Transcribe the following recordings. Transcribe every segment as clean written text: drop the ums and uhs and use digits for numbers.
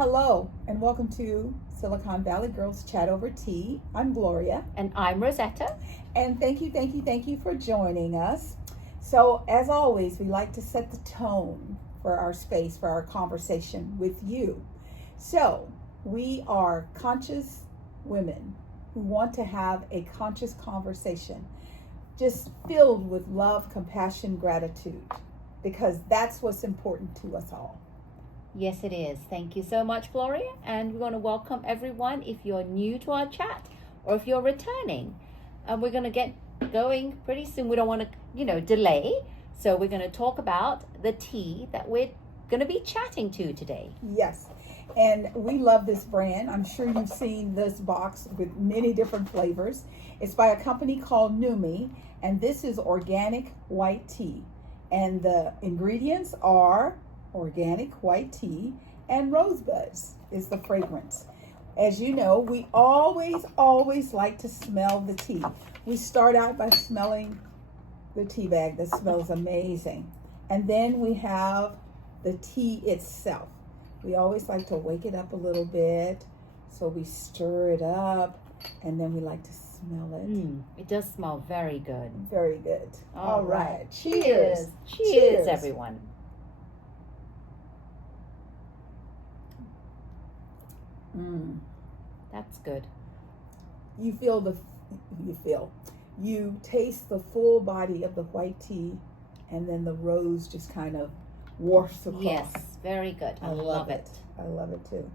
Hello, and welcome to Silicon Valley Girls Chat Over Tea. I'm Gloria. And I'm Rosetta. And thank you for joining us. So, as always, we like to set the tone for our space, for our conversation with you. So, we are conscious women who want to have a conscious conversation, just filled with love, compassion, gratitude, because that's what's important to us all. Yes, it is. Thank you so much, Gloria. And we want to welcome everyone if you're new to our chat or if you're returning. And we're going to get going pretty soon. We don't want to, delay. So we're going to talk about the tea that we're going to be chatting to today. Yes. And we love this brand. I'm sure you've seen this box with many different flavors. It's by a company called Numi. And this is organic white tea. And the ingredients are organic white tea and rosebuds is the fragrance. As you know, we always like to smell the tea. We start out by smelling the tea bag that smells amazing. And then we have the tea itself. We always like to wake it up a little bit. So we stir it up and then we like to smell it. It does smell very good. Very good. All right. Cheers. Cheers, everyone. That's good. You taste the full body of the white tea, and then the rose just kind of wafts across. Yes, very good. I love it. I love it too.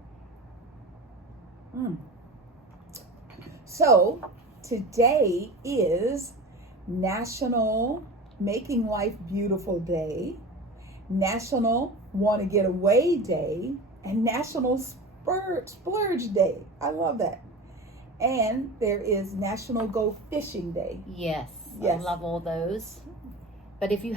So today is National Making Life Beautiful Day, National Want to Get Away Day, and National Splurge Day. I love that. And there is National Go Fishing Day. Yes. I love all those. But if you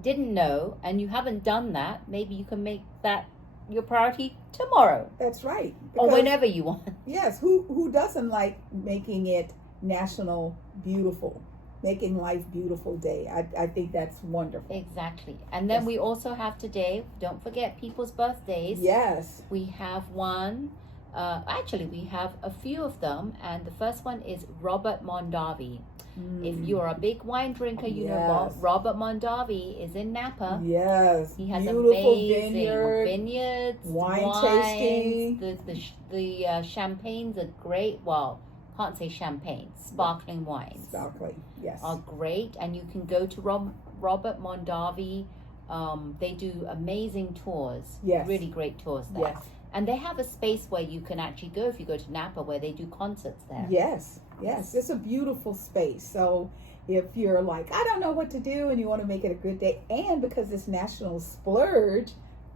didn't know and you haven't done that, maybe you can make that your priority tomorrow. That's right. Or whenever you want. Yes. Who doesn't like making it National Beautiful, Making Life Beautiful Day? I think that's wonderful. Exactly. And then we also have today, don't forget people's birthdays. Yes. We have one. Actually, we have a few of them. And the first one is Robert Mondavi. If you're a big wine drinker, you know Robert Mondavi is in Napa. Yes. He has beautiful amazing vineyards, wine tasting. tasting. The champagnes are great. Well, can't say champagne, sparkling wines. Sparkling, yes. Are great. And you can go to Robert Mondavi. They do amazing tours. Yes. Really great tours there. Yes. And they have a space where you can actually go if you go to Napa, where they do concerts there. Yes. It's a beautiful space. So if you're like, I don't know what to do, and you want to make it a good day, and because it's National Splurge,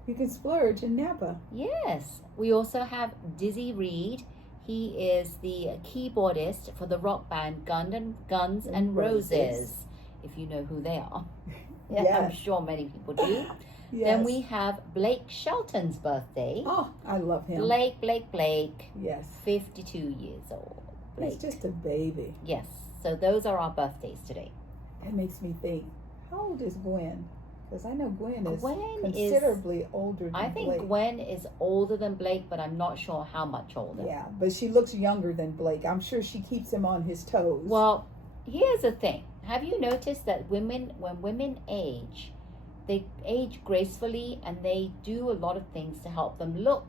you can splurge in Napa. Yes. We also have Dizzy Reed. He is the keyboardist for the rock band Guns and Roses, if you know who they are. Yes. I'm sure many people do. Yes. Then we have Blake Shelton's birthday. Oh, I love him. Blake. Yes. 52 years old. Blake. He's just a baby. Yes. So those are our birthdays today. That makes me think, how old is Gwen? Because I know Gwen is Gwen considerably older than Blake. I think Gwen is older than Blake, but I'm not sure how much older. Yeah, but she looks younger than Blake. I'm sure she keeps him on his toes. Well, here's the thing. Have you noticed that when women age, they age gracefully and they do a lot of things to help them look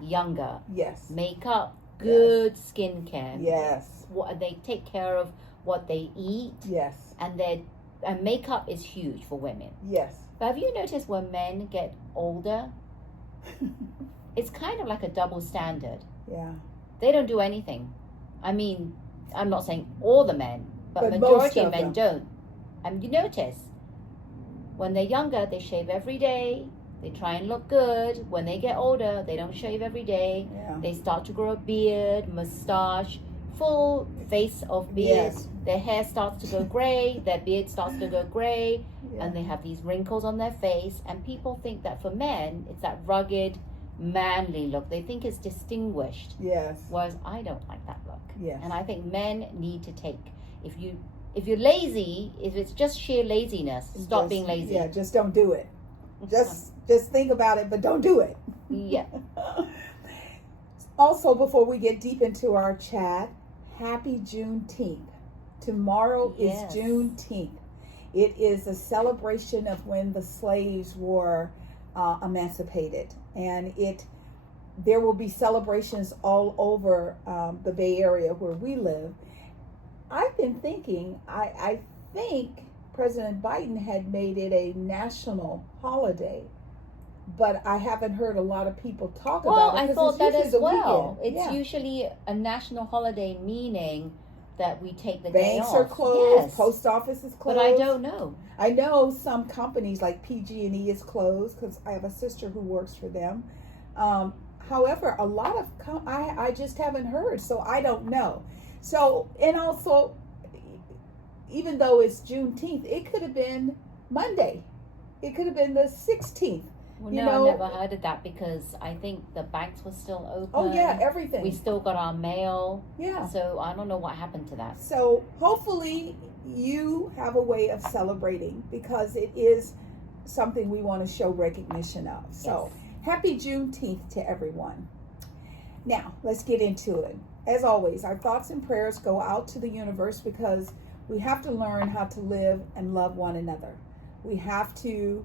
younger. Yes. Makeup, good skincare. Yes. They take care of what they eat. Yes. And makeup is huge for women. Yes. But have you noticed when men get older, it's kind of like a double standard. Yeah. They don't do anything. I mean, I'm not saying all the men, but majority of men don't. And you notice, when they're younger, they shave every day. They try and look good. When they get older, they don't shave every day. Yeah. They start to grow a beard, mustache, full face of beard. Yes. Their hair starts to go gray. Their beard starts to go gray. Yeah. And they have these wrinkles on their face. And people think that for men, it's that rugged, manly look. They think it's distinguished. Yes. Whereas I don't like that look. Yes. And I think men need to take, if you're lazy, if it's just sheer laziness, stop being lazy. Yeah, just don't do it. Just Just think about it, but don't do it. Yeah. Also, before we get deep into our chat, happy Juneteenth. Tomorrow Yes. is Juneteenth. It is a celebration of when the slaves were emancipated, and there will be celebrations all over the Bay Area where we live. I've been thinking, I think President Biden had made it a national holiday, but I haven't heard a lot of people talk Well, about it. I 'cause thought it's that usually as the well. weekend. It's Yeah. usually a national holiday, meaning that we take the day Banks off. are closed, Yes. post office is closed. But I don't know. I know some companies like PG&E is closed because I have a sister who works for them. However, a lot of I just haven't heard, so I don't know. So, and also, even though it's Juneteenth, it could have been Monday. It could have been the 16th. Well, You no, know- I never heard of that because I think the banks were still open. Oh yeah, everything. We still got our mail. Yeah. So I don't know what happened to that. So hopefully you have a way of celebrating because it is something we want to show recognition of. So happy Juneteenth to everyone. Now let's get into it. As always, our thoughts and prayers go out to the universe because we have to learn how to live and love one another. We have to,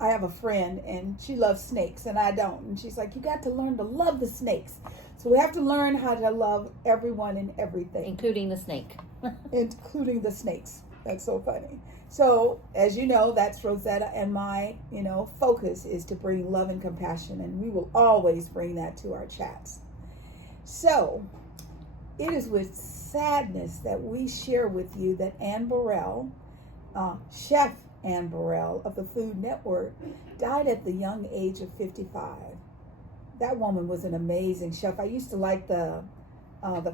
I have a friend and she loves snakes and I don't. And she's like, you got to learn to love the snakes. So we have to learn how to love everyone and everything, Including the snake. including the snakes. That's so funny. So as you know, that's Rosetta and my, focus is to bring love and compassion. And we will always bring that to our chats. So it is with sadness that we share with you that Anne Burrell, Chef Anne Burrell of the Food Network, died at the young age of 55. That woman was an amazing chef. I used to like the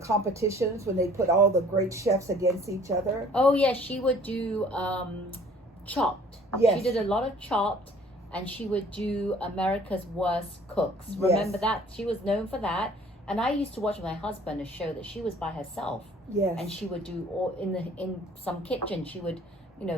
competitions when they put all the great chefs against each other. Oh, yeah, she would do Chopped. Yes. She did a lot of Chopped, and she would do America's Worst Cooks. Remember that? She was known for that. And I used to watch with my husband a show that she was by herself. Yes. And she would do all in some kitchen. She would,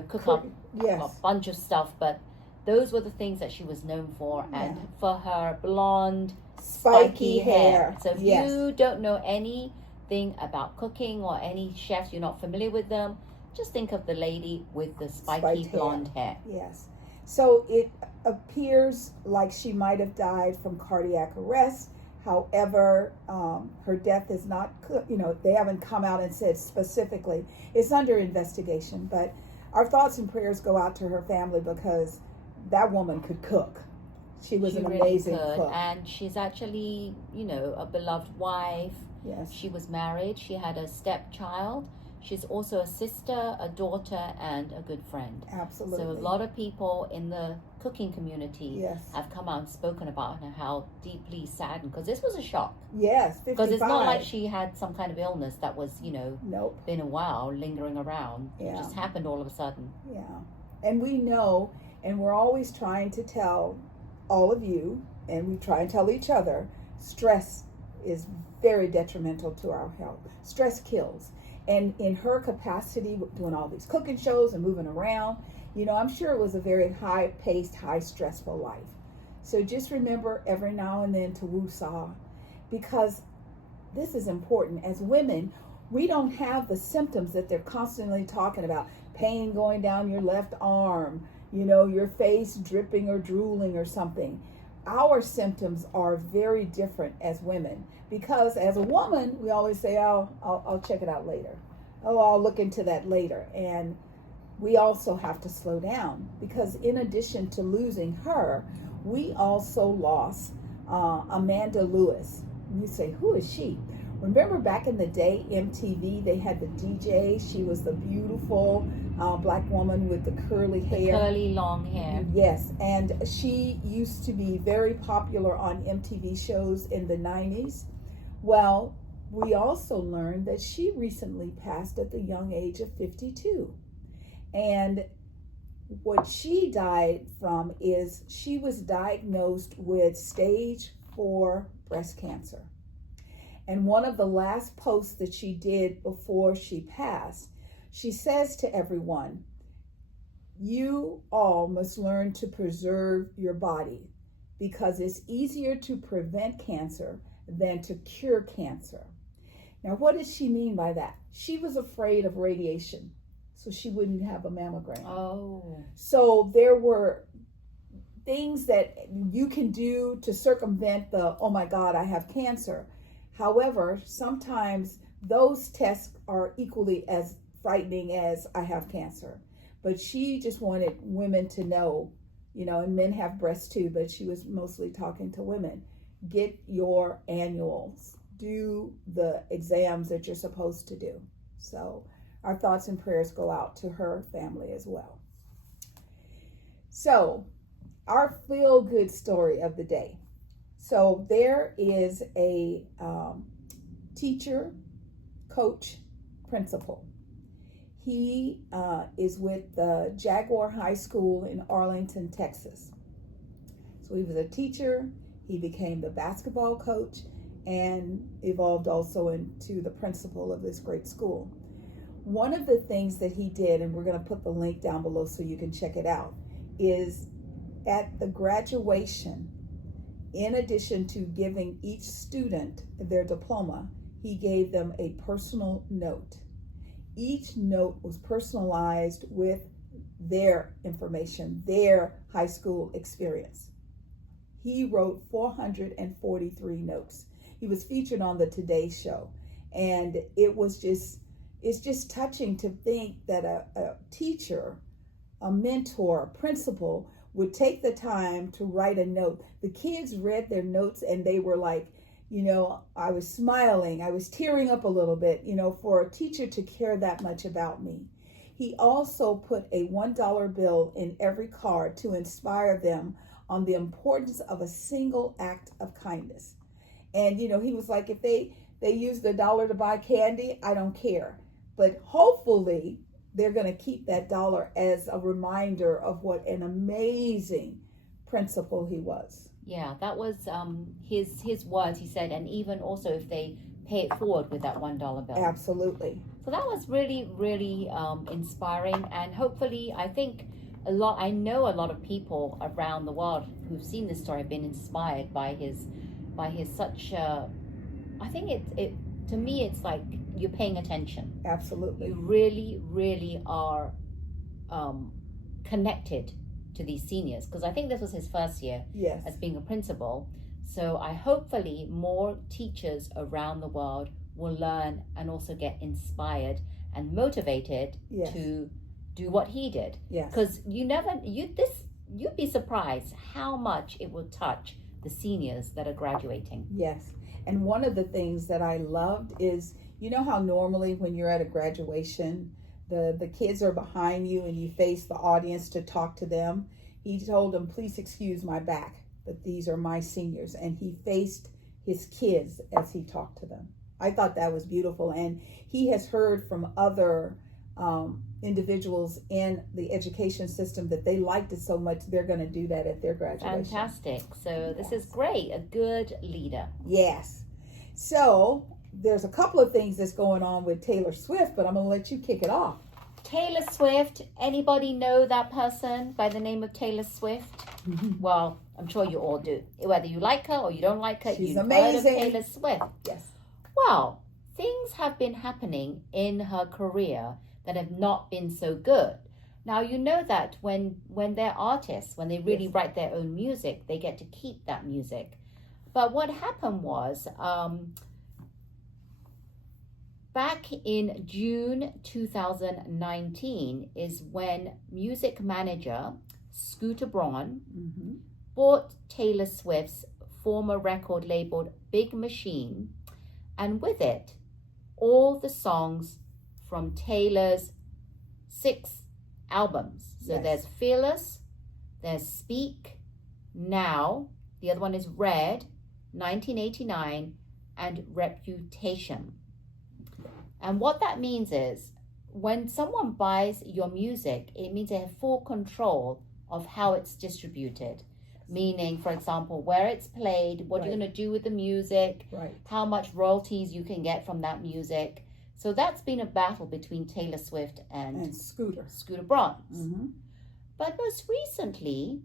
cook up Yes. a bunch of stuff. But those were the things that she was known for. And for her blonde, spiky hair. So if you don't know anything about cooking or any chefs, you're not familiar with them, just think of the lady with the spiky blonde hair. Yes. So it appears like she might have died from cardiac arrest. However, her death is not, they haven't come out and said specifically. It's under investigation. But our thoughts and prayers go out to her family because that woman could cook. She was an amazing cook. And she's actually, a beloved wife. Yes. She was married. She had a stepchild. She's also a sister, a daughter, and a good friend. Absolutely. So a lot of people in the cooking community Yes. have come out and spoken about her, how deeply saddened, because this was a shock. Yes, 55. Because it's not like she had some kind of illness that was, Nope. been a while lingering around. Yeah. It just happened all of a sudden. Yeah. And we know, and we're always trying to tell all of you, and we try and tell each other, stress is very detrimental to our health. Stress kills. And in her capacity, doing all these cooking shows and moving around, I'm sure it was a very high-paced, high-stressful life. So just remember every now and then to woosah, because this is important. As women, we don't have the symptoms that they're constantly talking about. Pain going down your left arm, your face dripping or drooling or something. Our symptoms are very different as women, because as a woman, we always say, I'll check it out later. Oh, I'll look into that later. And we also have to slow down, because in addition to losing her, we also lost Amanda Lewis. You say, who is she? Remember back in the day, MTV, they had the DJ. She was the beautiful black woman with the curly hair. Curly, long hair. Yes, and she used to be very popular on MTV shows in the 90s. Well, we also learned that she recently passed at the young age of 52. And what she died from is she was diagnosed with stage 4 breast cancer. And one of the last posts that she did before she passed, she says to everyone, You all must learn to preserve your body because it's easier to prevent cancer than to cure cancer. Now, what does she mean by that? She was afraid of radiation, so she wouldn't have a mammogram. Oh. So there were things that you can do to circumvent the, oh my God, I have cancer. However, sometimes those tests are equally as frightening as I have cancer. But she just wanted women to know, and men have breasts too, but she was mostly talking to women. Get your annuals. Do the exams that you're supposed to do. So our thoughts and prayers go out to her family as well. So our feel-good story of the day. So there is a teacher, coach, principal. He is with the Jaguar High School in Arlington, Texas. So he was a teacher, he became the basketball coach, and evolved also into the principal of this great school. One of the things that he did, and we're going to put the link down below so you can check it out, is at the graduation, in addition to giving each student their diploma, he gave them a personal note. Each note was personalized with their information, their high school experience. He wrote 443 notes. He was featured on the Today Show, and it's just touching to think that a teacher, a mentor, a principal would take the time to write a note. The kids read their notes and they were like, I was smiling, I was tearing up a little bit, for a teacher to care that much about me. He also put a $1 bill in every card to inspire them on the importance of a single act of kindness. And, he was like, if they use the dollar to buy candy, I don't care. But hopefully they're going to keep that dollar as a reminder of what an amazing principal he was. Yeah, that was his words. He said, and even also if they pay it forward with that $1 bill. Absolutely. So that was really, really inspiring, and hopefully, I know a lot of people around the world who've seen this story have been inspired by his such. I think it to me it's like you're paying attention. Absolutely. You really, really are connected to these seniors, because I think this was his first year as being a principal. So I hopefully more teachers around the world will learn and also get inspired and motivated to do what he did. Because you'd be surprised how much it will touch the seniors that are graduating. Yes. And one of the things that I loved is, how normally when you're at a graduation, the kids are behind you and you face the audience to talk to them. He told them, please excuse my back, but these are my seniors. And he faced his kids as he talked to them. I thought that was beautiful. And he has heard from other individuals in the education system that they liked it so much, they're going to do that at their graduation. Fantastic. So this is great. A good leader. Yes. So there's a couple of things that's going on with Taylor Swift, but I'm going to let you kick it off. Taylor Swift. Anybody know that person by the name of Taylor Swift? Well, I'm sure you all do. Whether you like her or you don't like her, She's you've amazing. heard of Taylor Swift. Yes. Well, things have been happening in her career that have not been so good. Now, you know that when they're artists, when they really write their own music, they get to keep that music. But what happened was, back in June 2019 is when music manager Scooter Braun bought Taylor Swift's former record label Big Machine, and with it, all the songs from Taylor's 6 albums. So there's Fearless, there's Speak, Now, the other one is Red, 1989, and Reputation. And what that means is, when someone buys your music, it means they have full control of how it's distributed. Meaning, for example, where it's played, what you're going to do with the music, how much royalties you can get from that music. So that's been a battle between Taylor Swift and Scooter Braun. But most recently,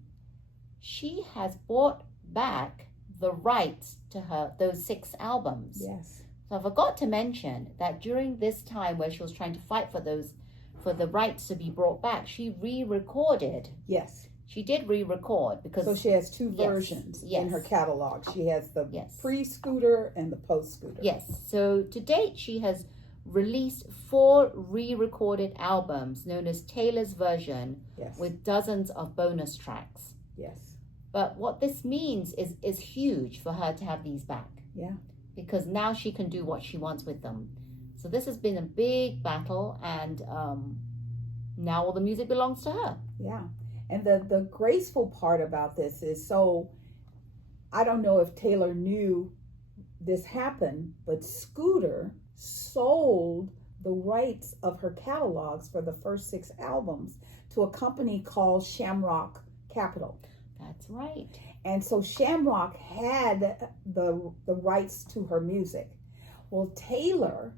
she has bought back the rights to those 6 albums. Yes. So I forgot to mention that during this time where she was trying to fight for the rights to be brought back, she re-recorded. Yes. She did re-record because... So she has 2 versions in her catalog. She has the pre-Scooter and the post-Scooter. Yes. So to date, she has released 4 re-recorded albums known as Taylor's Version with dozens of bonus tracks. Yes. But what this means is huge for her to have these back. Yeah. Because now she can do what she wants with them. So this has been a big battle, and now all the music belongs to her. Yeah. And the graceful part about this is, so I don't know if Taylor knew this happened, but Scooter sold the rights of her catalogs for the first 6 albums to a company called Shamrock Capital. That's right. And so Shamrock had the rights to her music. Well, Taylor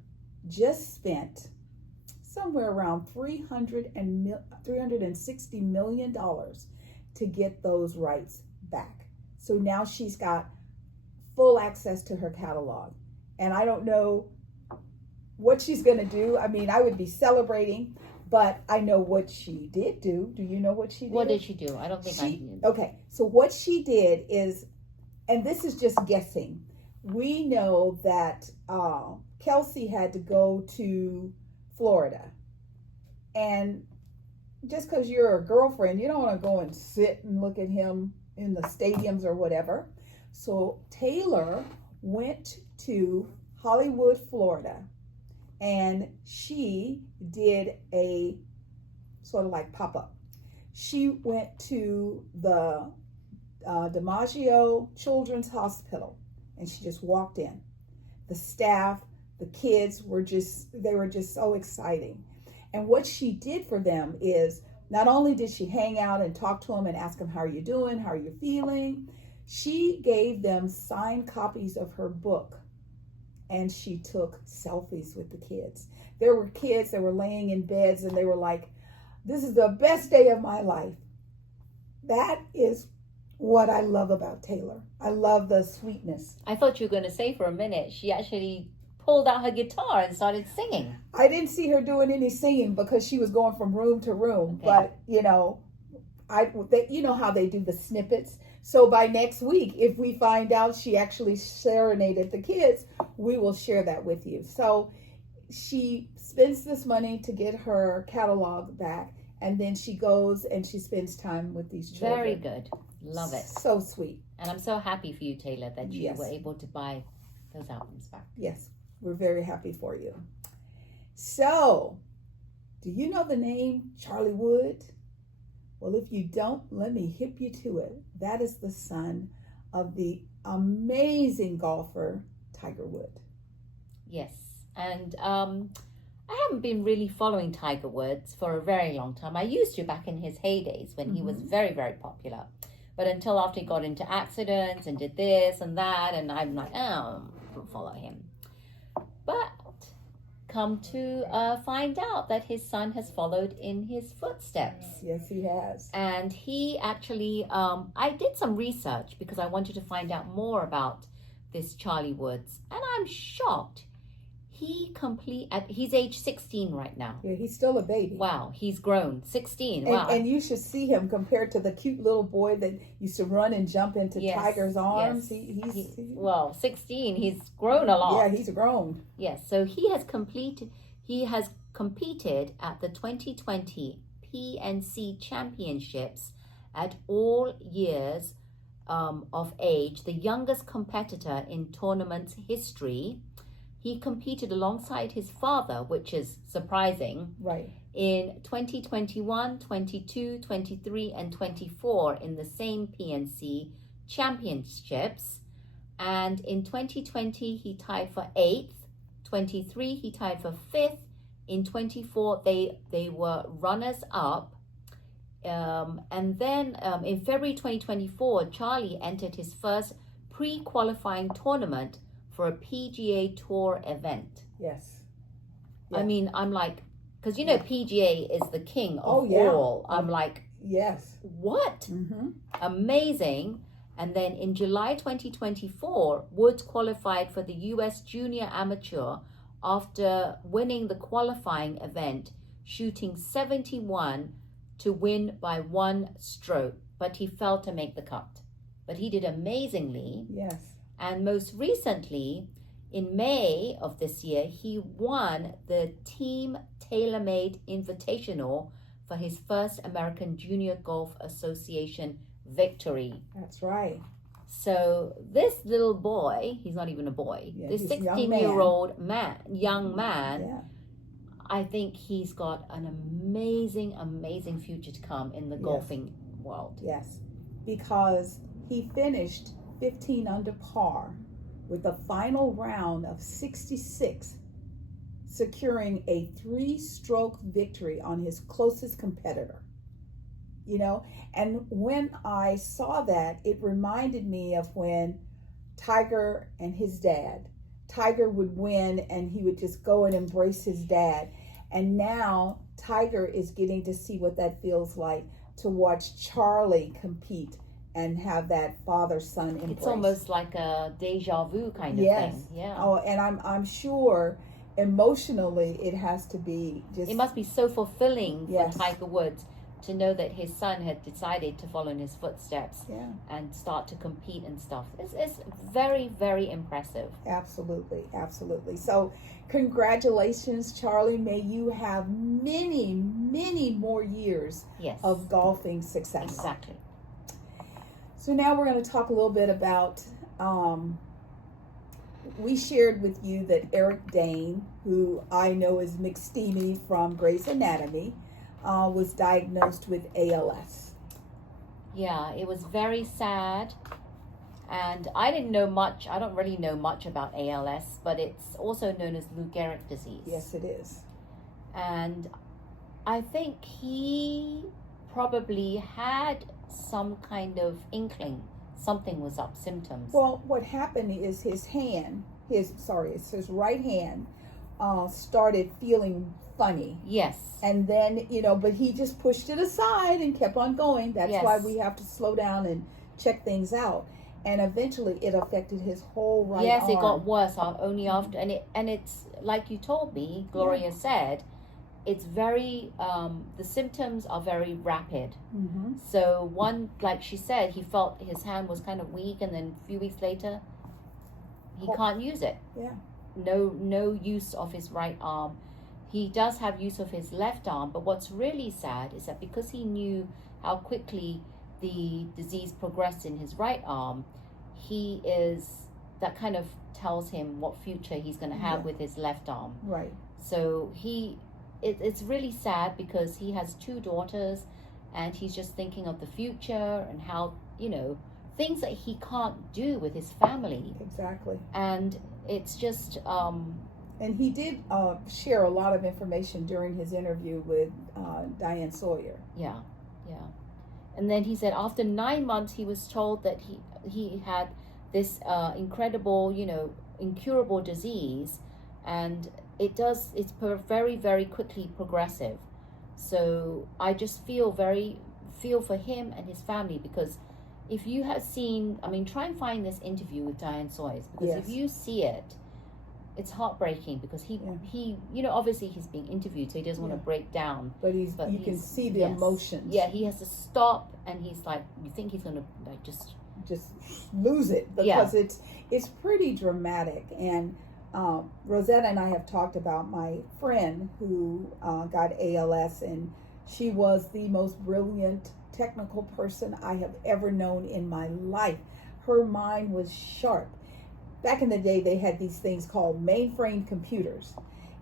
just spent somewhere around $360 million to get those rights back. So now she's got full access to her catalog. And I don't know what she's going to do. I mean, I would be celebrating, but I know what she did do. Do you know what she did? What did she do? I don't think I knew. Okay, so what she did is, and this is just guessing, we know that Kelsey had to go to Florida. And just because you're a girlfriend, you don't want to go and sit and look at him in the stadiums or whatever. So Taylor went to Hollywood, Florida, and she did a sort of like pop-up. She went to the DiMaggio Children's Hospital, and she just walked in. The staff, the kids were just so exciting. And what she did for them is, not only did she hang out and talk to them and ask them, how are you doing? How are you feeling? She gave them signed copies of her book, and she took selfies with the kids. There were kids that were laying in beds, and they were like, this is the best day of my life. That is what I love about Taylor. I love the sweetness. I thought you were going to say for a minute, she actually pulled out her guitar and started singing. I didn't see her doing any singing because she was going from room to room. Okay. But, you know how they do the snippets. So by next week, if we find out she actually serenaded the kids, we will share that with you. So she spends this money to get her catalog back, and then she goes and she spends time with these children. Very good. Love it. So sweet. And I'm so happy for you, Taylor, that you were able to buy those albums back. Yes, we're very happy for you. So, do you know the name Charlie Wood? Well, if you don't, let me hip you to it. That is the son of the amazing golfer, Tiger Woods. Yes. And I haven't been really following Tiger Woods for a very long time. I used to back in his heydays when he was very, very popular. But until after he got into accidents and did this and that, and I'm like, oh, don't follow him. But come to find out that his son has followed in his footsteps. Yes, he has. And he actually, I did some research because I wanted to find out more about this Charlie Woods. And I'm shocked. He's age 16 right now. Yeah, he's still a baby. Wow, he's grown. 16, wow. And you should see him compared to the cute little boy that used to run and jump into Tiger's arms. Yes. Well, 16, he's grown a lot. Yeah, he's grown. Yes, so he has competed at the 2020 PNC Championships at all years of age, the youngest competitor in tournament's history. He competed alongside his father, which is surprising. Right. In 2021, 22, 23, and 24 in the same PNC championships. And in 2020, he tied for 8th. 23, he tied for 5th. In 24, they were runners up. And then in February 2024, Charlie entered his first pre-qualifying tournament for a PGA Tour event. Yes. I mean, I'm like, because PGA is the king of all. I'm like, Yes. What? Mm-hmm. Amazing. And then in July 2024, Woods qualified for the US Junior Amateur after winning the qualifying event, shooting 71 to win by 1 stroke. But he failed to make the cut. But he did amazingly. Yes. And most recently, in May of this year, he won the Team TaylorMade Invitational for his first American Junior Golf Association victory. That's right. So this little boy, he's not even a boy, this 16-year-old young man, yeah. I think he's got an amazing, amazing future to come in the golfing world. Yes, because he finished 15 under par with a final round of 66, securing a 3-stroke victory on his closest competitor. You know, and when I saw that, it reminded me of when Tiger and his dad, Tiger would win and he would just go and embrace his dad. And now Tiger is getting to see what that feels like to watch Charlie compete and have that father-son embrace. It's almost like a deja vu kind of thing. Yeah. Oh, and I'm sure emotionally it has to be just... It must be so fulfilling for Tiger Woods to know that his son had decided to follow in his footsteps and start to compete and stuff. It's very, very impressive. Absolutely, absolutely. So congratulations, Charlie. May you have many, many more years of golfing success. Exactly. So now we're going to talk a little bit about, we shared with you that Eric Dane, who I know is McSteamy from Grey's Anatomy, was diagnosed with ALS. Yeah, it was very sad. And I didn't know much. I don't really know much about ALS, but it's also known as Lou Gehrig disease. Yes, it is. And I think he probably had some kind of inkling something was up, symptoms. Well, what happened is his right hand started feeling funny. Yes. And then, but he just pushed it aside and kept on going. That's why we have to slow down and check things out. And eventually it affected his whole right arm. Yes, it got worse only after, and it's like you told me, Gloria said, it's very, the symptoms are very rapid. Mm-hmm. So like she said, he felt his hand was kind of weak, and then a few weeks later, he can't use it. Yeah. No use of his right arm. He does have use of his left arm, but what's really sad is that because he knew how quickly the disease progressed in his right arm, that kind of tells him what future he's going to have with his left arm. Right. So it's really sad because he has 2 daughters and he's just thinking of the future and how, things that he can't do with his family. Exactly. And it's just... and he did share a lot of information during his interview with Diane Sawyer. Yeah. And then he said after 9 months, he was told that he had this incredible, incurable disease, and it's very, very quickly progressive. So I just feel for him and his family, because if you have seen, try and find this interview with Diane Sawyer, because if you see it, it's heartbreaking, because he obviously he's being interviewed, so he doesn't want to break down. But you can see the emotions. Yeah, he has to stop, and he's like, you think he's going to just lose it, because it's pretty dramatic. And Rosetta and I have talked about my friend who got ALS, and she was the most brilliant technical person I have ever known in my life. Her mind was sharp. Back in the day, they had these things called mainframe computers.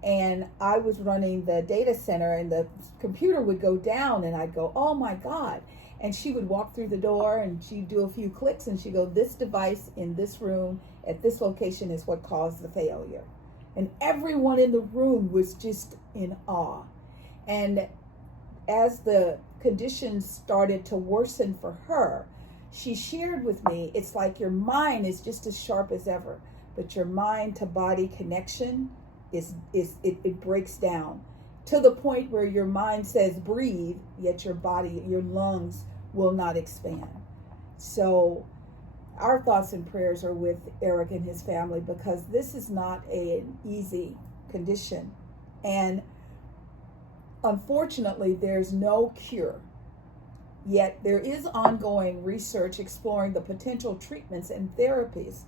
And I was running the data center, and the computer would go down, and I'd go, oh my God. And she would walk through the door, and she'd do a few clicks, and she'd go, this device in this room at this location is what caused the failure. And everyone in the room was just in awe. And as the conditions started to worsen for her, she shared with me, it's like your mind is just as sharp as ever, but your mind to body connection it breaks down. to the point where your mind says breathe, yet your body, your lungs will not expand. So our thoughts and prayers are with Eric and his family, because this is not an easy condition. And unfortunately, there's no cure. Yet there is ongoing research exploring the potential treatments and therapies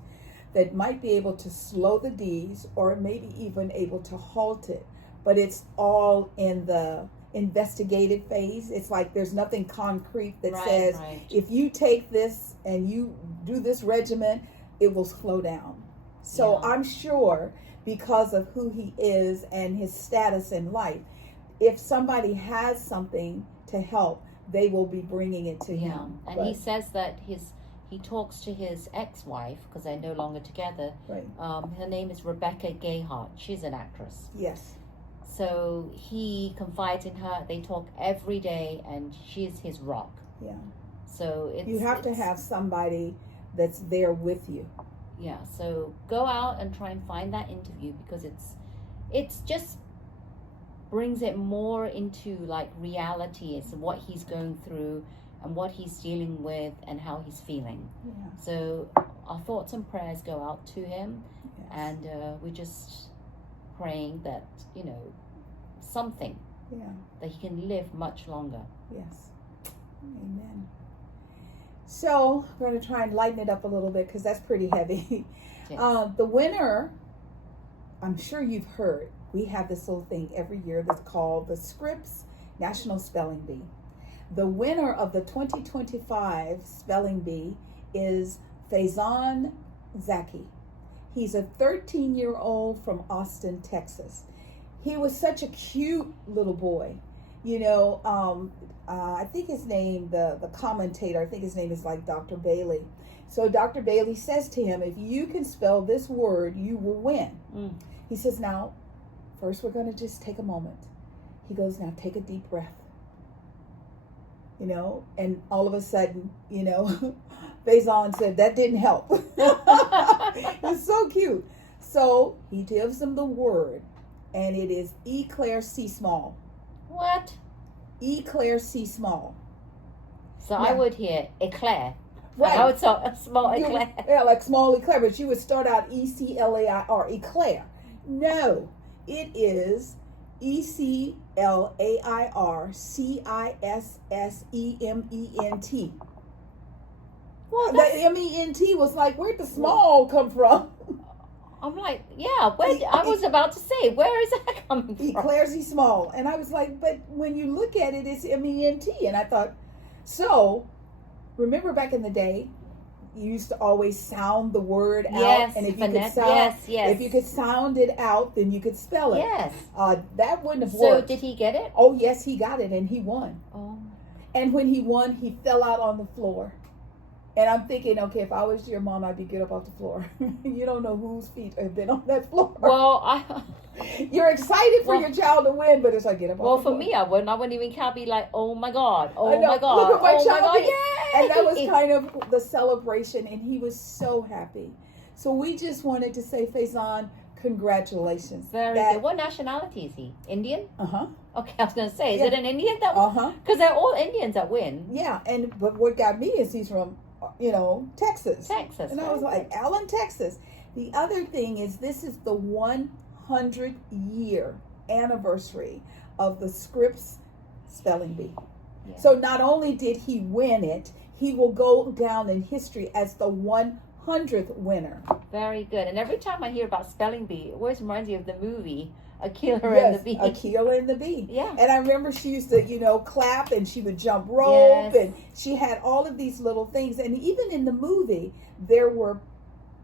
that might be able to slow the D's or maybe even able to halt it. But it's all in the investigative phase. It's like there's nothing concrete that says if you take this and you do this regimen, it will slow down. So I'm sure because of who he is and his status in life, if somebody has something to help, they will be bringing it to him. And he says that he talks to his ex-wife, because they're no longer together. Right. Her name is Rebecca Gayheart. She's an actress. Yes. So he confides in her. They talk every day, and she's his rock. Yeah. So you have to have somebody that's there with you. Yeah. So go out and try and find that interview, because it's just brings it more into like reality. It's what he's going through and what he's dealing with and how he's feeling. Yeah. So our thoughts and prayers go out to him. Yes. And we're just praying that, something that he can live much longer. Yes. Amen. So we're going to try and lighten it up a little bit, because that's pretty heavy. Yes. The winner, I'm sure you've heard, we have this little thing every year that's called the Scripps National Spelling Bee. The winner of the 2025 Spelling Bee is Faison Zaki. He's a 13-year-old from Austin, Texas. He was such a cute little boy. I think his name, the commentator, I think his name is like Dr. Bailey. So Dr. Bailey says to him, if you can spell this word, you will win. He says, now, first we're going to just take a moment. He goes, now take a deep breath. And all of a sudden, Faison said, that didn't help. It's so cute. So he gives him the word, and it is Eclair C small. What? Eclair C small. So I would hear eclair. Right. I would say a small eclair. Yeah, like small eclair, but you would start out Eclair, eclair. No, it is ECLAIRCISSEMENT. Well, the MENT was like, where'd the small come from? I'm like, yeah, I was about to say, where is that coming from? Eclair's small. And I was like, but when you look at it, it's MENT. And I thought, so, remember back in the day, you used to always sound the word out. And if you could sound, if you could sound it out, then you could spell it. Yes. That wouldn't have worked. So did he get it? Oh, yes, he got it, and he won. Oh. And when he won, he fell out on the floor. And I'm thinking, okay, if I was your mom, I'd be get up off the floor. You don't know whose feet have been on that floor. Well, you're excited for your child to win, but it's like, get up off the floor. Well, for me, I wouldn't even can't be like, oh my God, my God, look at my child. Yay! And that was kind of the celebration, and he was so happy. So we just wanted to say, Faison, congratulations. Very good. What nationality is he? Indian? Uh-huh. Okay, I was going to say, is it an Indian that win? Uh-huh. Because they're all Indians that win. Yeah, but what got me is he's from, Texas. Texas. And I was like, Allen, Texas. The other thing is, this is the 100-year anniversary of the Scripps Spelling Bee. Yeah. So not only did he win it, he will go down in history as the 100th winner. Very good. And every time I hear about Spelling Bee, it always reminds me of the movie Akira and the Bee. Akira and the Bee. Yeah. And I remember she used to, clap, and she would jump rope, and she had all of these little things. And even in the movie, there were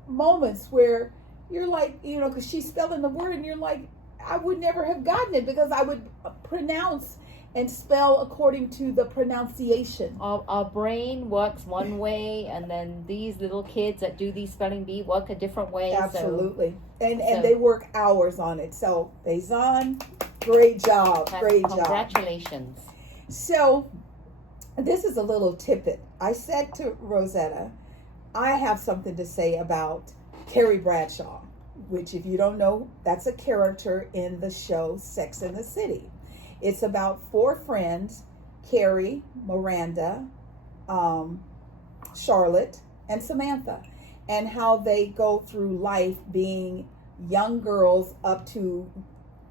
moments where you're like, because she's spelling the word, and you're like, I would never have gotten it, because I would pronounce and spell according to the pronunciation. Our brain works one way, and then these little kids that do these spelling bee work a different way. Absolutely. And they work hours on it. So, Faison, great job. Congratulations. So, this is a little tidbit. I said to Rosetta, I have something to say about Carrie Bradshaw, which, if you don't know, that's a character in the show Sex and the City. It's about 4 friends, Carrie, Miranda, Charlotte, and Samantha, and how they go through life being young girls up to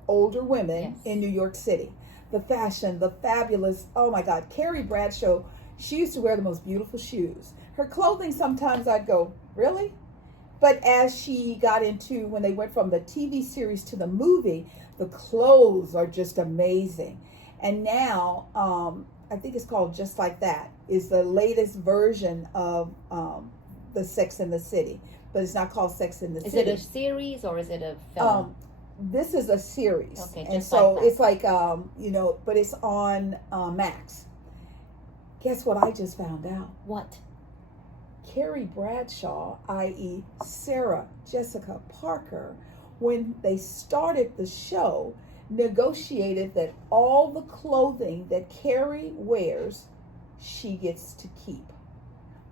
older women in New York City. The fashion, the fabulous, oh my God, Carrie Bradshaw, she used to wear the most beautiful shoes. Her clothing, sometimes I'd go, really? But as she got into, when they went from the TV series to the movie, the clothes are just amazing. And now, I think it's called Just Like That, is the latest version of the Sex and the City. But it's not called Sex and the City. Is it a series or is it a film? This is a series. Okay, and just so like that. it's like, but it's on Max. Guess what I just found out? What? Carrie Bradshaw, i.e. Sarah Jessica Parker, when they started the show, negotiated that all the clothing that Carrie wears, she gets to keep.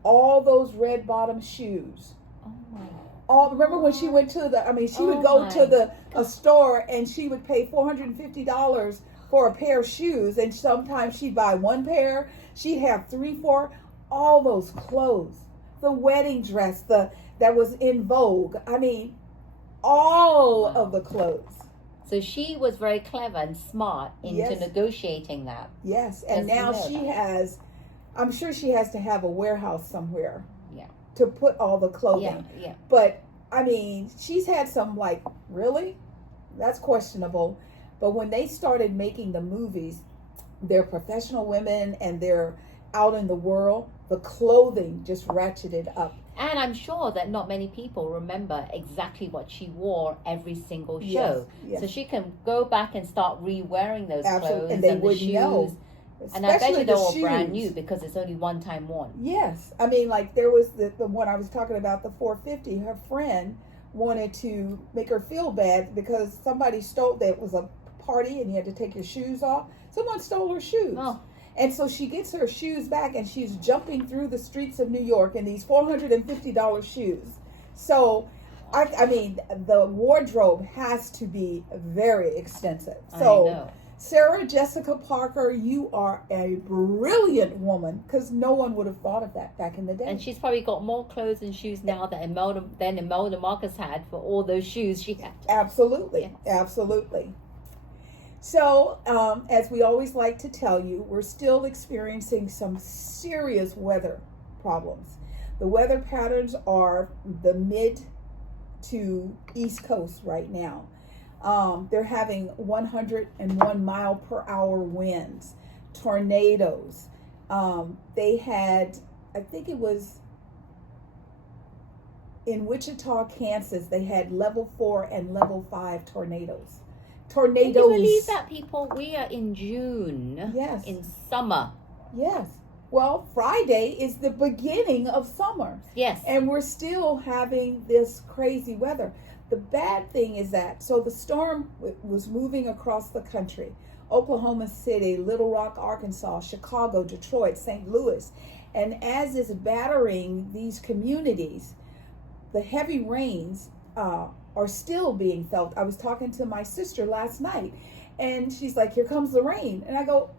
All those red bottom shoes. Oh my. Remember when she went to she would go to a store and she would pay $450 for a pair of shoes, and sometimes she'd buy one pair, she'd have 3, 4, all those clothes. The wedding dress, that was in vogue. I mean, all of the clothes. So she was very clever and smart into negotiating that. Yes, and now she has, I'm sure she has to have a warehouse somewhere. Yeah. To put all the clothing. Yeah. But, I mean, she's had some really? That's questionable. But when they started making the movies, they're professional women and they're out in the world, the clothing just ratcheted up. And I'm sure that not many people remember exactly what she wore every single show. Yes. So she can go back and start re-wearing those clothes and they the would shoes. know. And I bet you they're all shoes. brand new because it's only one time worn. Yes. I mean, there was the one I was talking about, the 450. Her friend wanted to make her feel bad because somebody stole, there was a party and you had to take your shoes off. Someone stole her shoes. Oh. And so she gets her shoes back and she's jumping through the streets of New York in these $450 shoes. So, I mean, the wardrobe has to be very extensive. So, I know. Sarah Jessica Parker, you are a brilliant woman because no one would have thought of that back in the day. And she's probably got more clothes and shoes now than Imelda Marcus had for all those shoes she had. Absolutely. Yes. Absolutely. So, as we always like to tell you, we're still experiencing some serious weather problems. The weather patterns are the mid to East Coast right now. They're having 101 mile per hour winds, tornadoes. They had, I think it was in Wichita, Kansas, they had level 4 and level 5 tornadoes. Can you believe that, people? We are in June. Yes. In summer. Yes. Well, Friday is the beginning of summer. Yes. And we're still having this crazy weather. The bad thing is that, so the storm was moving across the country. Oklahoma City, Little Rock, Arkansas, Chicago, Detroit, St. Louis. And as it's battering these communities, the heavy rains are still being felt. I was talking to my sister last night, and she's like, here comes the rain. And I go,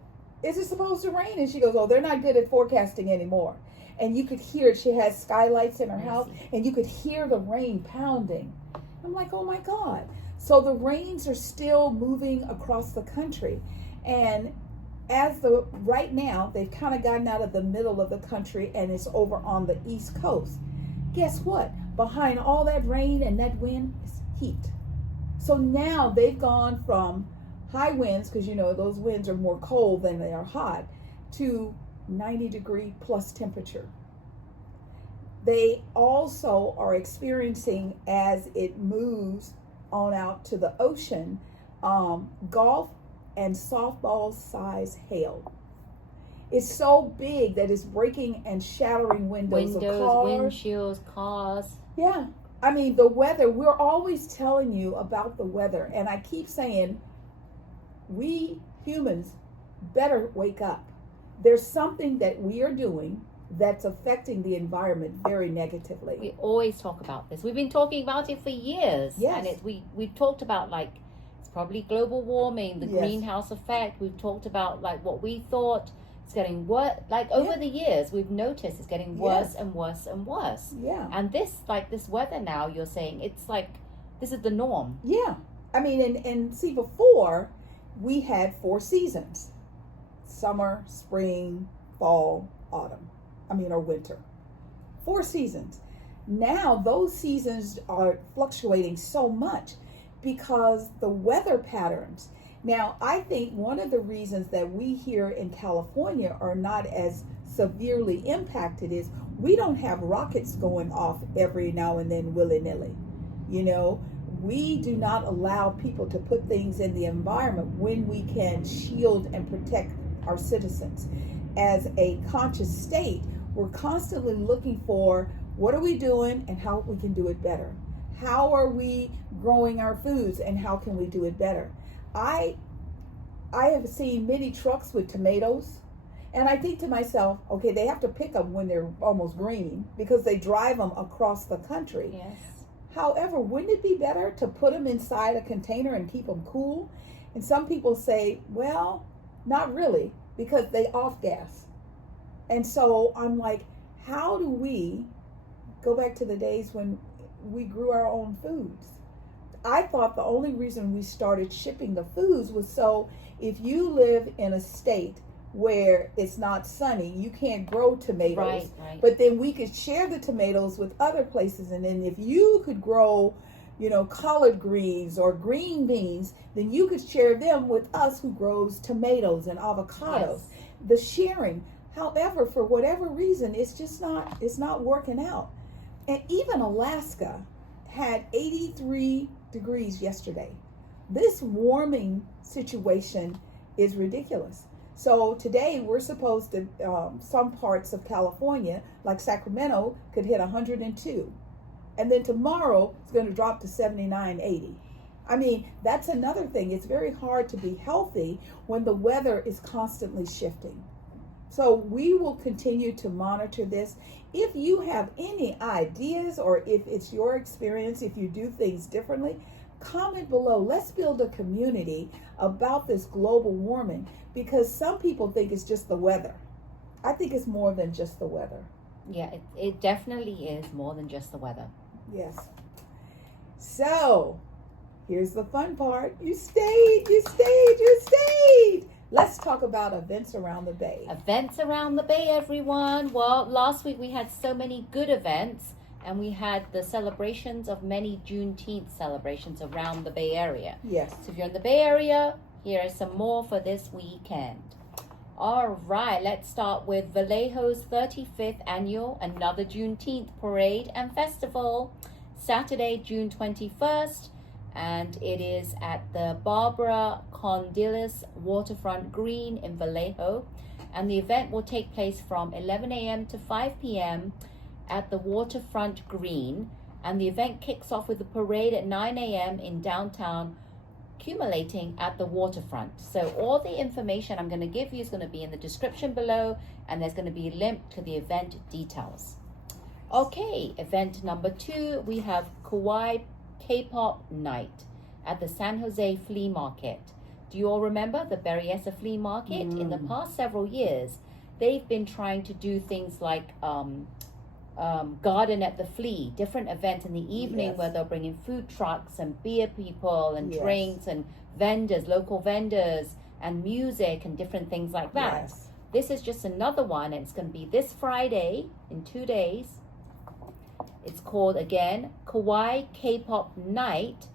is it supposed to rain? And she goes, oh, they're not good at forecasting anymore. And you could hear it. She has skylights in her house, and you could hear the rain pounding. I'm like, oh my God. So the rains are still moving across the country. And right now, they've kind of gotten out of the middle of the country, and it's over on the East Coast. Guess what? Behind all that rain and that wind is heat. So now they've gone from high winds, because those winds are more cold than they are hot, to 90-degree plus temperature. They also are experiencing, as it moves on out to the ocean, golf and softball size hail. It's so big that it's breaking and shattering windows of cars. Windshields, cars. Yeah. I mean, the weather, we're always telling you about the weather. And I keep saying, we humans better wake up. There's something that we are doing that's affecting the environment very negatively. We always talk about this. We've been talking about it for years. Yes. And we've talked about, probably global warming, the Yes. greenhouse effect. We've talked about like what we thought. It's getting worse. Like over the years, we've noticed it's getting worse Yes. and worse and worse. Yeah. And this weather now, you're saying it's like this is the norm. Yeah. I mean, and see, before we had 4 seasons: summer, spring, fall, autumn. Or winter. 4 seasons. Now those seasons are fluctuating so much because the weather patterns. Now, I think one of the reasons that we here in California are not as severely impacted is we don't have rockets going off every now and then willy-nilly. We do not allow people to put things in the environment when we can shield and protect our citizens. As a conscious state, we're constantly looking for what are we doing and how we can do it better. How are we growing our foods and how can we do it better? I have seen many trucks with tomatoes, and I think to myself, okay, they have to pick them when they're almost green because they drive them across the country. Yes. However, wouldn't it be better to put them inside a container and keep them cool? And some people say, well, not really, because they off gas. And so I'm like, how do we go back to the days when we grew our own foods? I thought the only reason we started shipping the foods was so if you live in a state where it's not sunny, you can't grow tomatoes. Right. But then we could share the tomatoes with other places. And then if you could grow, collard greens or green beans, then you could share them with us who grows tomatoes and avocados. Yes. The sharing. However, for whatever reason, it's not working out. And even Alaska had 83 degrees yesterday. This warming situation is ridiculous. So today we're supposed to, some parts of California, like Sacramento, could hit 102. And then tomorrow it's going to drop to 79, 80. That's another thing. It's very hard to be healthy when the weather is constantly shifting. So we will continue to monitor this. If you have any ideas or if it's your experience, if you do things differently, comment below. Let's build a community about this global warming because some people think it's just the weather. I think it's more than just the weather. Yeah, it definitely is more than just the weather. Yes. So, here's the fun part. You stayed. Let's talk about events around the Bay. Events around the Bay, everyone. Well, last week we had so many good events, and we had the celebrations of many Juneteenth celebrations around the Bay Area. Yes. So if you're in the Bay Area, here are some more for this weekend. All right, let's start with Vallejo's 35th annual Another Juneteenth Parade and Festival, Saturday, June 21st. And it is at the Barbara Kondylis Waterfront Green in Vallejo. And the event will take place from 11 a.m. to 5 p.m. at the Waterfront Green. And the event kicks off with a parade at 9 a.m. in downtown, culminating at the waterfront. So all the information I'm going to give you is going to be in the description below. And there's going to be a link to the event details. Okay, event number 2, we have Kawaii Kpop night at the San Jose Flea Market. Do you all remember the Berryessa Flea Market? In the past several years, they've been trying to do things like Garden at the Flea, different events in the evening. Yes. Where they'll bring in food trucks and beer people and Yes. drinks and vendors, local vendors and music and different things like that. Yes. This is just another one, and it's going to be this Friday in 2 days. It's called, again, Kawaii Kpop Night,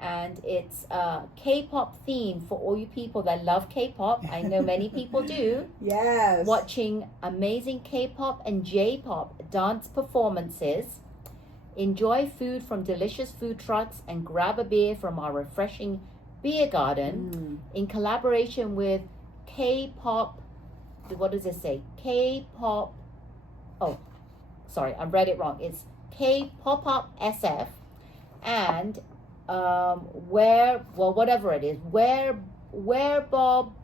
and it's a K-pop theme for all you people that love K-pop. I know many people do. Yes. Watching amazing K-pop and J-pop dance performances. Enjoy food from delicious food trucks and grab a beer from our refreshing beer garden in collaboration with K-pop. What does it say? K-pop. Oh, sorry, I read it wrong. It's Kpop SF and whatever it is, where Bob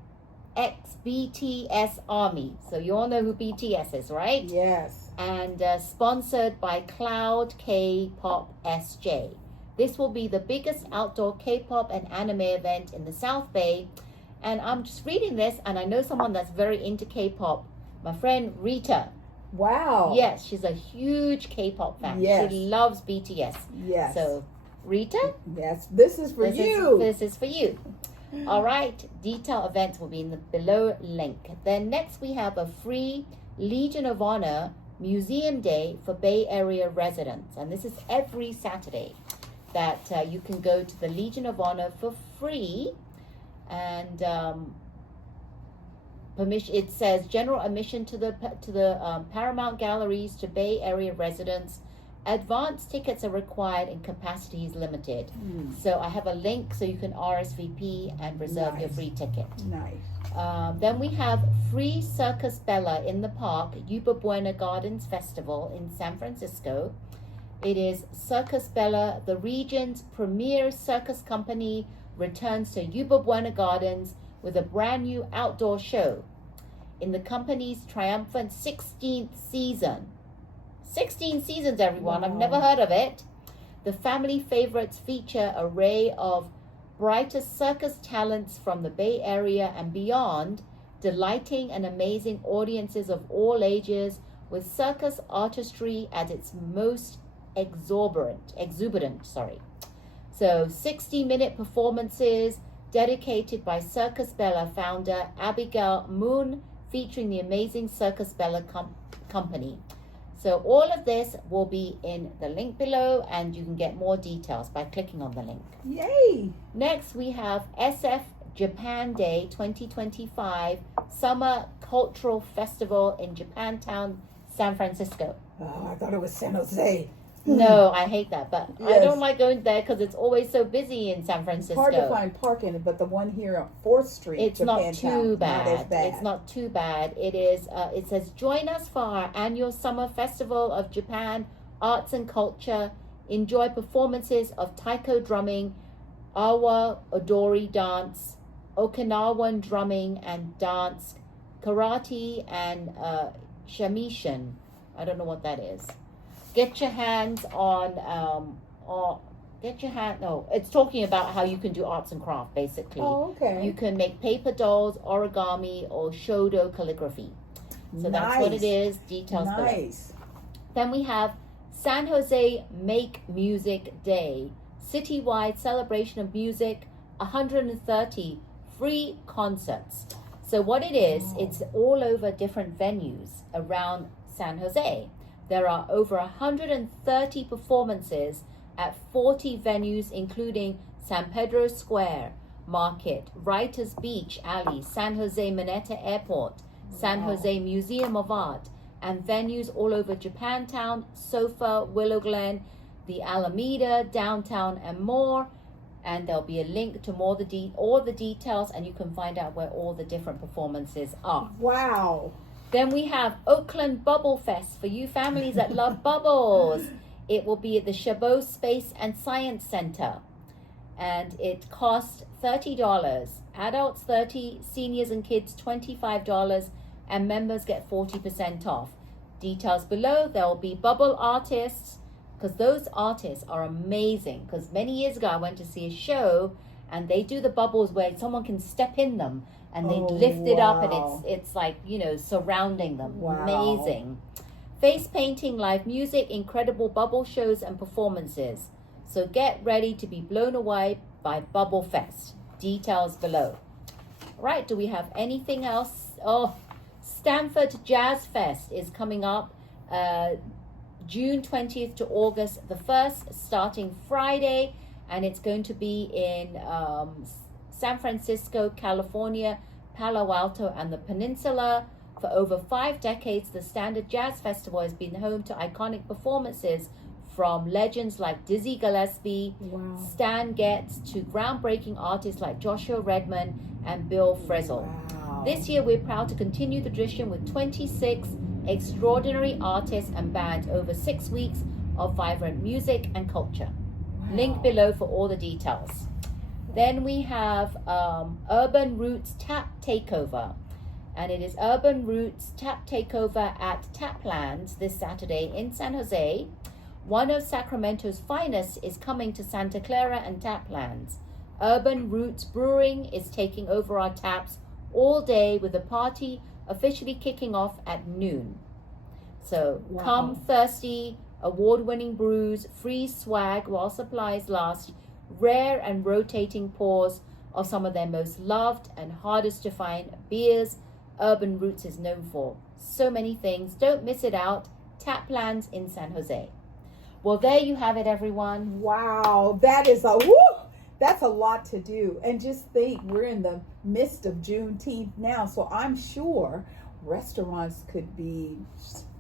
X BTS Army. So you all know who BTS is, right? Yes. And sponsored by Cloud K-pop SJ. This will be the biggest outdoor K-pop and anime event in the South Bay. And I'm just reading this, and I know someone that's very into K-pop. My friend Rita. Wow. Yes, she's a huge K-pop fan. Yes. She loves BTS. Yes. So, Rita? Yes, this is for you. This is for you. All right. Detail events will be in the below link. Then next we have a free Legion of Honor Museum Day for Bay Area residents. And this is every Saturday that you can go to the Legion of Honor for free. And permission. It says general admission to the Paramount Galleries to Bay Area residents. Advance tickets are required and capacity is limited. So I have a link so you can RSVP and reserve your free ticket. Nice. Then we have free Circus Bella in the park, Yuba Buena Gardens Festival in San Francisco. It is Circus Bella, the region's premier circus company, returns to Yuba Buena Gardens with a brand new outdoor show in the company's triumphant 16th season. 16 seasons, everyone. Wow. I've never heard of it. The family favorites feature an array of brightest circus talents from the Bay Area and beyond, delighting and amazing audiences of all ages with circus artistry at its most exuberant. So 60-minute performances dedicated by Circus Bella founder Abigail Moon, featuring the amazing Circus Bella company. So all of this will be in the link below, and you can get more details by clicking on the link. Yay! Next, we have SF Japan Day 2025 Summer Cultural Festival in Japantown, San Francisco. Oh, I thought it was San Jose. No, I hate that, but I Yes. don't like going there because it's always so busy in San Francisco. Hard to find parking, but the one here on 4th Street, It's not Japantown, too bad. Not as bad. It's not too bad. It is. It says, join us for our annual Summer Festival of Japan Arts and Culture. Enjoy performances of taiko drumming, awa odori dance, Okinawan drumming and dance, karate, and shamisen. I don't know what that is. Get your hands on, it's talking about how you can do arts and craft, basically. Oh, okay. You can make paper dolls, origami, or shodo calligraphy. So that's what it is. Details below. Nice. Then we have San Jose Make Music Day, citywide celebration of music, 130 free concerts. So what it is, it's all over different venues around San Jose. There are over 130 performances at 40 venues, including San Pedro Square Market, Writers Beach Alley, San Jose Maneta Airport, San Jose Museum of Art, and venues all over Japantown, Sofa, Willow Glen, the Alameda, downtown, and more. And there'll be a link to all the details, and you can find out where all the different performances are. Wow. Then we have Oakland Bubble Fest for you families that love bubbles. It will be at the Chabot Space and Science Center. And it costs $30. Adults $30, seniors and kids $25, and members get 40% off. Details below. There will be bubble artists, because those artists are amazing. Because many years ago I went to see a show, and they do the bubbles where someone can step in them, and they lift it up, and it's like, surrounding them. Wow. Amazing. Face painting, live music, incredible bubble shows and performances. So get ready to be blown away by Bubble Fest. Details below. Right, do we have anything else? Oh, Stanford Jazz Fest is coming up June 20th to August the 1st, starting Friday, and it's going to be in San Francisco, California, Palo Alto, and the Peninsula. For over 5 decades, the Standard Jazz Festival has been home to iconic performances from legends like Dizzy Gillespie, Stan Getz, to groundbreaking artists like Joshua Redman and Bill Frisell. Wow. This year, we're proud to continue the tradition with 26 extraordinary artists and bands over 6 weeks of vibrant music and culture. Wow. Link below for all the details. Then we have Urban Roots Tap Takeover. And it is Urban Roots Tap Takeover at Taplands this Saturday in San Jose. One of Sacramento's finest is coming to Santa Clara and Taplands. Urban Roots Brewing is taking over our taps all day with the party officially kicking off at noon. So come thirsty, award-winning brews, free swag while supplies last, rare and rotating pours of some of their most loved and hardest to find beers. Urban Roots is known for so many things. Don't miss it out. Taplands in San Jose. Well, there you have it, everyone. Wow, that's a lot to do. And just think, we're in the midst of Juneteenth now, so I'm sure restaurants could be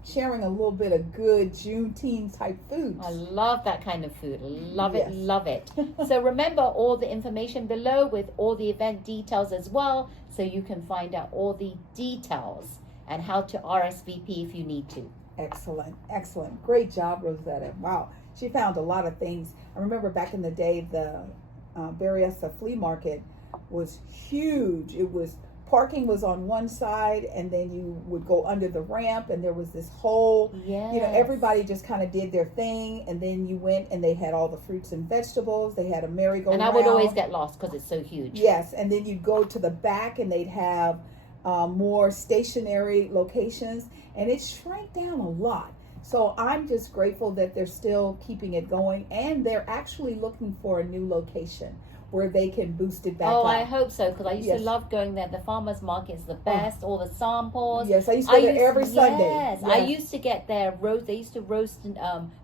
sharing a little bit of good Juneteenth type foods. I love that kind of food. Love it, love it. So remember all the information below with all the event details as well, so you can find out all the details and how to RSVP if you need to. Excellent, excellent. Great job, Rosetta. Wow, she found a lot of things. I remember back in the day, the Berryessa flea market was huge. Parking was on one side, and then you would go under the ramp, and there was this whole, everybody just kind of did their thing, and then you went, and they had all the fruits and vegetables. They had a merry-go-round. And I would always get lost because it's so huge. Yes, and then you'd go to the back, and they'd have more stationary locations, and it shrank down a lot. So I'm just grateful that they're still keeping it going, and they're actually looking for a new location where they can boost it back up. I hope so, because I used to love going there. The farmers market is the best, all the samples. Yes, I used to go there every Sunday. Yes, I used to get their roast. They used to roast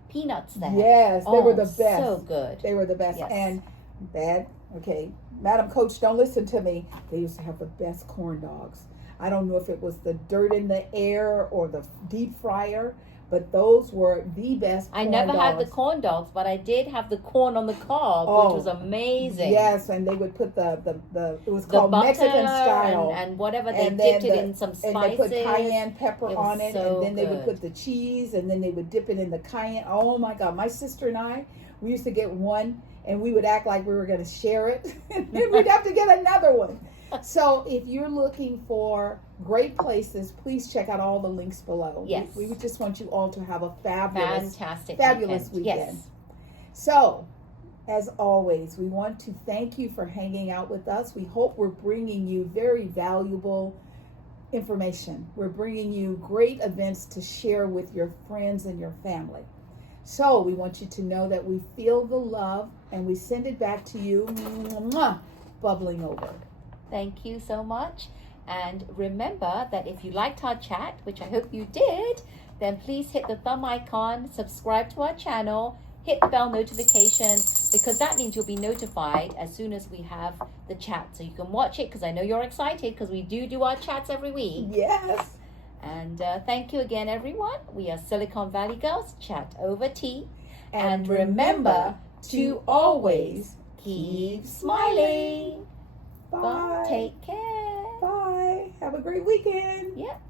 peanuts there. Yes, they were the best. So good. They were the best. Yes. And Madam Coach, don't listen to me. They used to have the best corn dogs. I don't know if it was the dirt in the air or the deep fryer, but those were the best corn I never dogs. had the corn dogs, but I did have the corn on the cob, which was amazing. Yes, and they would put it was called Mexican style. And whatever, they dipped it in some spices. And they put cayenne pepper on it, so and then they would good. put the cheese, and then they would dip it in the cayenne. Oh my God, my sister and I, we used to get one, and we would act like we were going to share it, and then we'd have to get another one. So if you're looking for great places, please check out all the links below. Yes. We just want you all to have a fabulous weekend. Yes. So, as always, we want to thank you for hanging out with us. We hope we're bringing you very valuable information. We're bringing you great events to share with your friends and your family. So we want you to know that we feel the love and we send it back to you, bubbling over. Thank you so much. And remember that if you liked our chat, which I hope you did, then please hit the thumb icon, subscribe to our channel, hit the bell notification, because that means you'll be notified as soon as we have the chat. So you can watch it, because I know you're excited, because we do our chats every week. Yes. And thank you again, everyone. We are Silicon Valley Girls, chat over tea. And remember to always keep smiling. Bye. Take care. Bye. Have a great weekend. Yep.